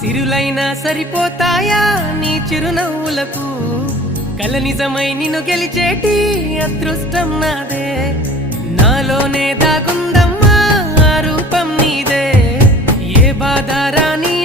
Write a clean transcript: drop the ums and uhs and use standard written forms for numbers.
సిరులైనా సరిపోతాయా నీ చిరునవ్వులకు కల నిజమై నిన్ను గెలిచేటి అదృష్టం నాదే నాలోనే దాగుందమ్మా ఆ రూపం నీదే ఏ బాధ రాని